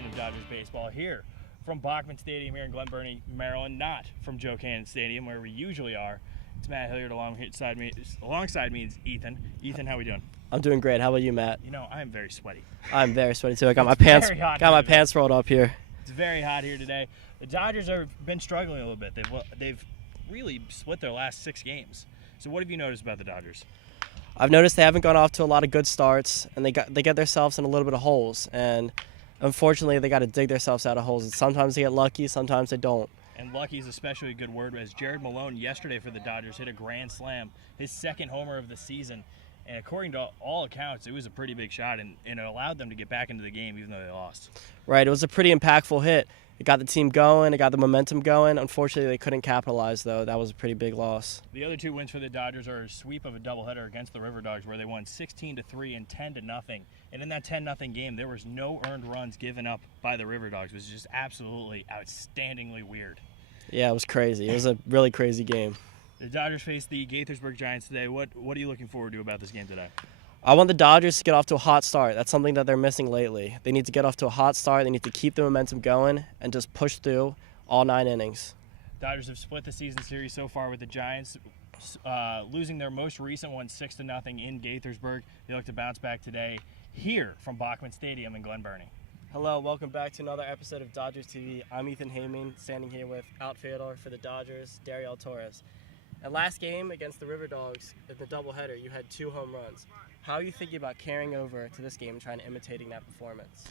edition of Dodgers baseball here from Bachman Stadium here in Glen Burnie, Maryland, not from Joe Cannon Stadium where we usually are. It's Matt Hilliard alongside me is Ethan. Ethan, how are we doing? I'm doing great. How about you, Matt? You know, I'm very sweaty. I'm very sweaty too. I got my pants rolled up here. It's very hot here today. The Dodgers have been struggling a little bit. They've really split their last 6 games. So what have you noticed about the Dodgers? I've noticed they haven't gone off to a lot of good starts, and they get themselves in a little bit of holes. And unfortunately, they got to dig themselves out of holes. And sometimes they get lucky, sometimes they don't. And lucky is especially a good word, as Jard Melone yesterday for the Dodgers hit a grand slam, his second homer of the season. And according to all accounts, it was a pretty big shot, and it allowed them to get back into the game even though they lost. Right. It was a pretty impactful hit. It got the team going. It got the momentum going. Unfortunately, they couldn't capitalize, though. That was a pretty big loss. The other 2 wins for the Dodgers are a sweep of a doubleheader against the River Dogs, where they won 16-3 and 10-0. And in that 10-0 game, there was no earned runs given up by the River Dogs. It was just absolutely outstandingly weird. Yeah, it was crazy. It was a really crazy game. The Dodgers face the Gaithersburg Giants today. What are you looking forward to about this game today? I want the Dodgers to get off to a hot start. That's something that they're missing lately. They need to get off to a hot start. They need to keep the momentum going and just push through all 9 innings. Dodgers have split the season series so far with the Giants, losing their most recent one 6-0 in Gaithersburg. They look to bounce back today here from Bachman Stadium in Glen Burnie. Hello, welcome back to another episode of Dodgers TV. I'm Ethan Hameen, standing here with outfielder for the Dodgers, Dariel Torres. And last game against the River Dogs in the doubleheader, you had 2 home runs. How are you thinking about carrying over to this game and trying to imitating that performance?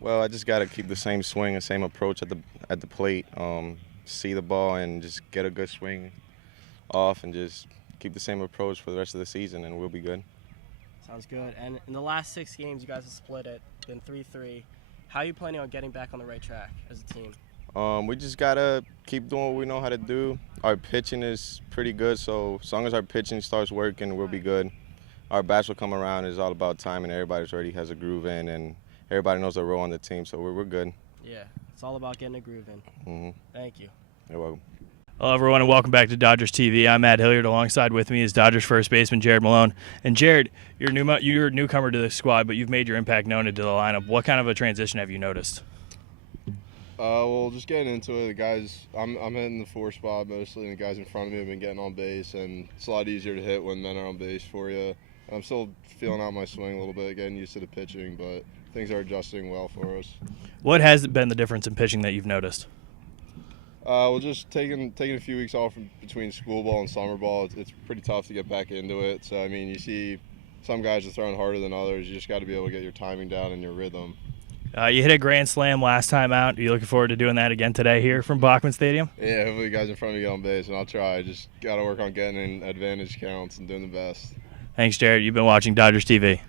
Well, I just got to keep the same swing and same approach at the plate. See the ball and just get a good swing off and just keep the same approach for the rest of the season, and we'll be good. Sounds good. And in the last 6 games, you guys have split it, been 3-3. How are you planning on getting back on the right track as a team? We just got to keep doing what we know how to do. Our pitching is pretty good, so as long as our pitching starts working, we'll be good. Our bats will come around. It's all about time, and everybody's already has a groove in, and everybody knows their role on the team, so we're good. Yeah, it's all about getting a groove in. Mm-hmm. Thank you. You're welcome. Hello, everyone, and welcome back to Dodgers TV. I'm Matt Hilliard. Alongside with me is Dodgers first baseman Jard Melone. And Jard, you're a newcomer to the squad, but you've made your impact known into the lineup. What kind of a transition have you noticed? Well, just getting into it, the guys, I'm hitting the 4 spot mostly, and the guys in front of me have been getting on base, and it's a lot easier to hit when men are on base for you. I'm still feeling out my swing a little bit, getting used to the pitching, but things are adjusting well for us. What has been the difference in pitching that you've noticed? Well, just taking a few weeks off between school ball and summer ball, it's pretty tough to get back into it. So, I mean, you see some guys are throwing harder than others. You just got to be able to get your timing down and your rhythm. You hit a grand slam last time out. Are you looking forward to doing that again today here from Bachman Stadium? Yeah, hopefully the guys in front of me get on base, and I'll try. Just got to work on getting in advantage counts and doing the best. Thanks, Jared. You've been watching Dodgers TV.